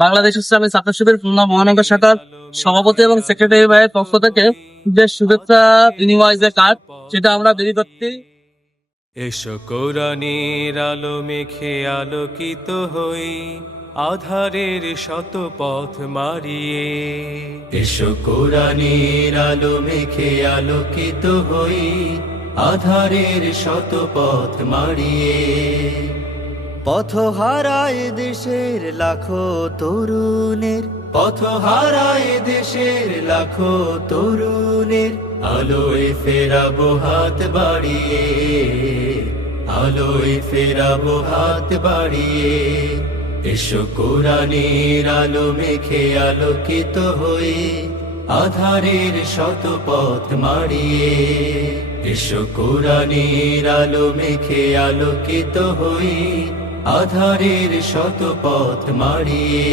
বাংলাদেশ ইসলামী ছাত্র শিবির খুলনা মহানগর শাখার সভাপতি এবং সেক্রেটারি ভাইয়ের পক্ষ থেকে যে শুভেচ্ছা বিনিময় যে কার্ড, সেটা আমরা বিলি করতে। এসো কোরআনের আলো মেখে আলোকিত হই, আধারের শত পথ মারিয়ে। এসো কোরআনের আলো মেখে আলোকিত হই, আধারের শত পথ মারিয়ে। পথ হারায় দেশের লাখো তরুণের, পথ হারায় দেশের লাখো তরুণের, আলোয় ফেরাবো হাত বাড়িয়ে, আলোয় ফেরাবো হাত বাড়িয়ে। এসো কোরআনের আলো মেখে আলোকিত হই, আধারের শত পথ মারিয়ে। এসো কোরআনের আলো মেখে আলোকিত হই, আধারের শত পথ মারিয়ে।